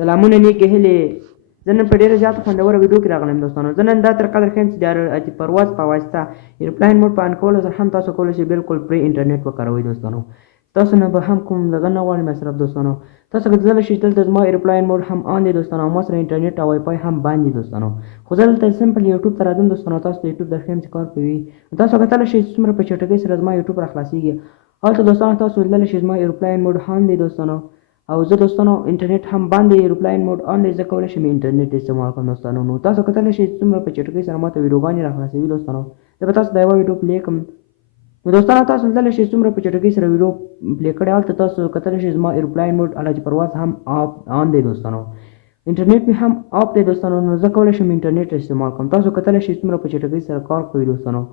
سلامونه نیکې هیلې. زه نن په ډېره زیاته خوندوره ویډیو کې راغلی یم دوستانو. زه نن دا طریقه درښیم چې د پرواز په واسطه ایروپلاین موډ په آن کولو سره هم تاسو کولی شئ بالکل پرې انټرنیټ وکاروئ دوستانو. تاسو نه به هم کوم دغه نه غواړم مصرف دوستانو. تاسو کتلی شئ دلته زما ایروپلاین موډ هم آن دی دوستانو او ما سره انټرنیټ او وای فای هم بند دي دوستانو. خو زه دلته سمپل یوټیوب ته راځم دوستانو. تاسو ته یوټیوب درښیم چې کار کوي. تاسو کتلی شئ چې څومره په چټکۍ سره زما یوټیوب راخلاصېږي. هلته دوستانو تاسو لیدلی شئ زما ایروپلاین موډ هم دی دوستانو او زه دوستانو انټرنیټ هم بند دی، ایروپلاین موډ آن دی، زه کولی شم انټرنیټ استعمال کړم دوستانو. نو تاسو کتلی شئ څومره په چټکۍ سره ماته ویډیوګانې راخلاصوي دوستانو. زه به تاسو دا یوه ویډیو پلی کړم. نو دوستانو تاسو لیدلی شئ څومره په چټکۍ سره ویډیو پلی کړی. هلته تاسو کتلی شئ زما ایروپلاین موډ حالت پرواز هم آن دی دوستانو. انټرنیټ مې هم آف دی دوستانو. نو زه کولی شم انټرنیټ استعمال کړم. تاسو کتلی شئ څومره په چټکۍ سره کار کوي دوستانو.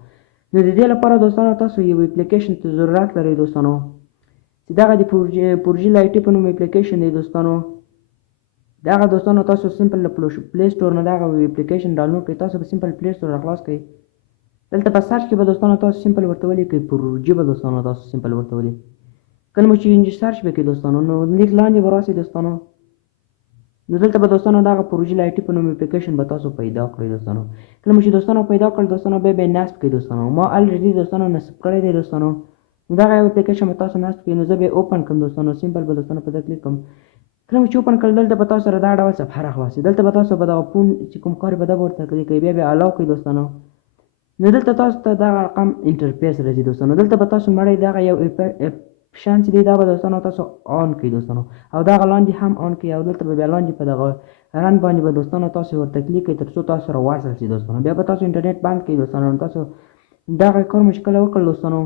نو د دې لپاره دوستانو تاسو یو اپلیکیشن ته ضرورت لرئ دوستانو چې دغه د پروژې لایټي په نوم اپلیکیشن دی دوستانو. دغه دوستانو تاسو سمپل له پلی سټور نه دغه اپلیکیشن ډاونلوډ کړئ. تاسو به سمپل پلی سټور راخلاص کړئ. دلته په سرچ کې به دوستانو تاسو سمپل ورته ولیکئ پروژې به دوستانو تاسو سمپل ورته ولیکئ. کله مو چې سرچ به کړئ دوستانو نو لیک لاندې به راسئ دوستانو. نو دلته به دوستانو دغه پروژې لایټي په نوم اپلیکیشن به تاسو پیدا کړئ دوستانو. کله مو چې دوستانو پیدا کړل دوستانو بیا به یې نصب کړئ دوستانو. ما الریډي دوستانو نصب کړی دی دوستانو. نو دغه یو اپلیکیشن به تاسو نصب کړئ. نو زه به یې اوپن کړم دوستانو. سمپل به دوستانو په ده کلیک کړم. کله مو چې اوپن کړل دلته به تاسو سره دا ډول صفحه راخلاصي. دلته به تاسو به دغه فون چې کوم کار به ده به ورته کلیک کوئ. بیا به الاو کړئ دوستانو. نو دلته تاسو ته دغه رقم انټرفیس راځي دوستانو. دلته به تاسو مړی دغه یو اپشن چې دی دا به دوستانو تاسو آن کړئ دوستانو او دغه لاندې هم آن کړئ او دلته به بیا لاندې په دغه رن باندې به دوستانو تاسو ورته کلیک کړئ تر څو تاسو سره وصل شي دوستانو. بیا به تاسو انټرنیټ بند کړئ دوستانو. تاسو دغه کار مو چې کله وکړل دوستانو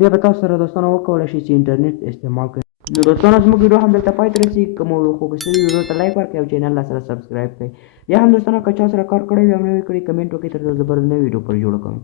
بیا به تاسو سره دوستانو وکولی شئ چې انټرنیټ استعمال کړئ. نو دوستانو زموږ ویډیو هم دلته پای ته رسېږي. که مو خوښ شوي ویډیو ته لایک ورکړئ او چینل لا سره سبسکرایب کړئ. بیا هم دوستانو که چا سره کار کړی وي او نوی کړی کمنټ وکړئ تر څو زه به نوې ویډیو پر جوړه کړم.